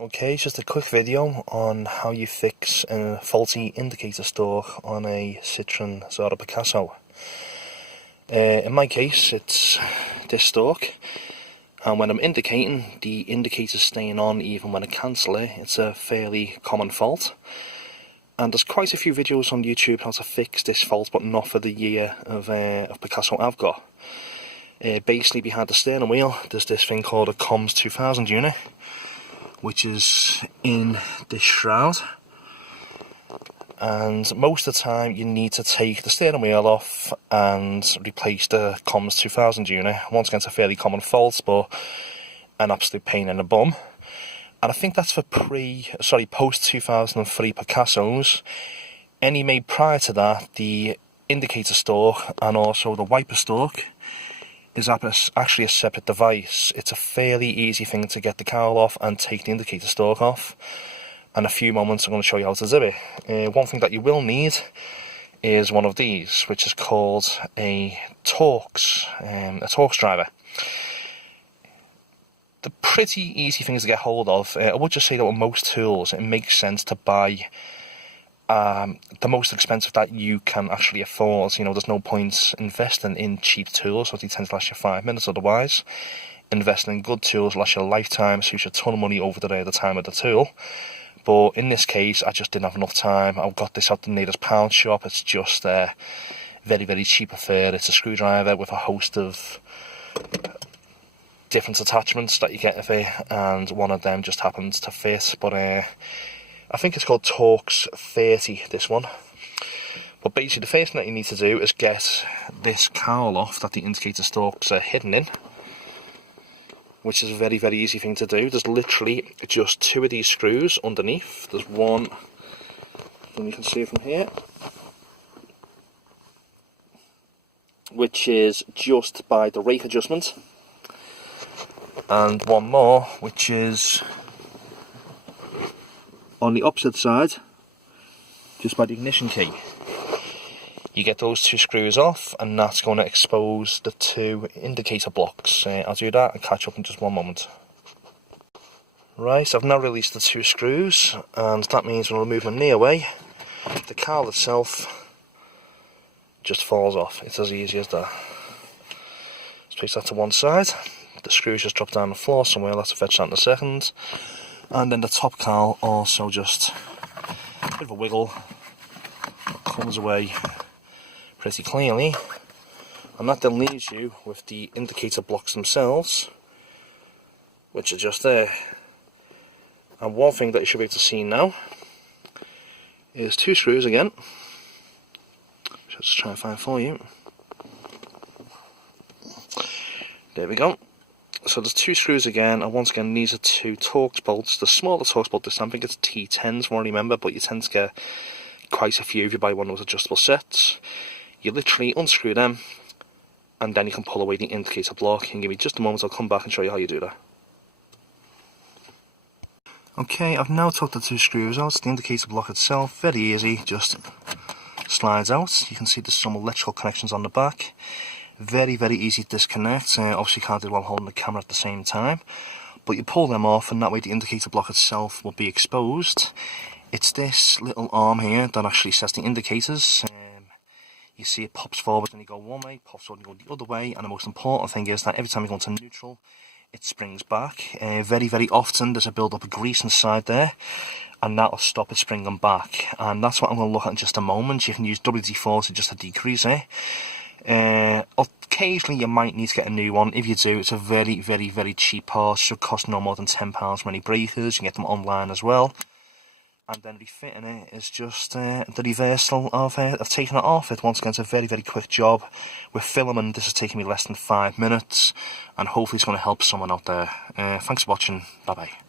Okay, just a quick video on how you fix a faulty indicator stalk on a Citroen xsara Picasso. In my case, it's this stalk, and when I'm indicating, the indicator's staying on even when I cancel it. It's a fairly common fault, and there's quite a few videos on YouTube how to fix this fault, but not for the year of Picasso I've got. Basically, behind the steering wheel, there's this thing called a comms 2000 unit, which is in this shroud, and most of the time you need to take the steering wheel off and replace the comms 2000 unit. Once again, it's a fairly common fault, but an absolute pain in the bum. And I think that's for post 2003 Picassos. Any made prior to that, the indicator stalk and also the wiper stalk is actually a separate device. It's a fairly easy thing to get the cowl off and take the indicator stalk off. In a few moments I'm going to show you how to do it. One thing that you will need is one of these, which is called a Torx driver. The pretty easy things to get hold of. I would just say that with most tools it makes sense to buy the most expensive that you can actually afford. You know, there's no point investing in cheap tools, so they tend to last you 5 minutes otherwise. Investing in good tools lasts you a lifetime, saves you a ton of money over the time of the tool. But in this case, I just didn't have enough time. I've got this out the nearest pound shop. It's just a very, very cheap affair. It's a screwdriver with a host of different attachments that you get with it, and one of them just happens to fit. But I think it's called Torx 30, this one. But basically the first thing that you need to do is get this cowl off that the indicator stalks are hidden in, which is a very, very easy thing to do. There's literally just two of these screws underneath. There's one, and you can see from here, which is just by the rake adjustment, and one more which is on the opposite side, just by the ignition key. You get those two screws off, and that's going to expose the two indicator blocks. I'll do that and catch up in just one moment. Right, I've now released the two screws, and that means when I remove my knee away, the cowl itself just falls off. It's as easy as that. Let's place that to one side. The screws just drop down the floor somewhere. I'll have to fetch that in a second. And then the top cowl also just a bit of a wiggle, comes away pretty cleanly, and that then leaves you with the indicator blocks themselves, which are just there. And one thing that you should be able to see now is two screws again, which I'll just try and find for you. There we go. So there's two screws again, and once again these are two Torx bolts. The smaller Torx bolt this time, I think it's T10s from what I remember, but you tend to get quite a few if you buy one of those adjustable sets. You literally unscrew them, and then you can pull away the indicator block. And give me just a moment, I'll come back and show you how you do that. Okay, I've now took the two screws out. The indicator block itself, very easy, just slides out. You can see there's some electrical connections on the back. Very, very easy to disconnect. Obviously you can't do it while holding the camera at the same time, but you pull them off, and that way the indicator block itself will be exposed. It's this little arm here that actually sets the indicators. You see it pops forward and you go one way, pops forward and you go the other way, and the most important thing is that every time you go into neutral, it springs back. Very, very often there's a build up of grease inside there, and that'll stop it springing back, and that's what I'm going to look at in just a moment. You can use WD-40 just to decrease it. Occasionally you might need to get a new one. If you do, it's a very, very, very cheap part. Should cost no more than £10 for any breakers. You can get them online as well. And then refitting it is just the reversal of taking it off. Once again, it's a very, very quick job. With filming, this is taking me less than 5 minutes, and hopefully it's going to help someone out there. Thanks for watching. Bye bye.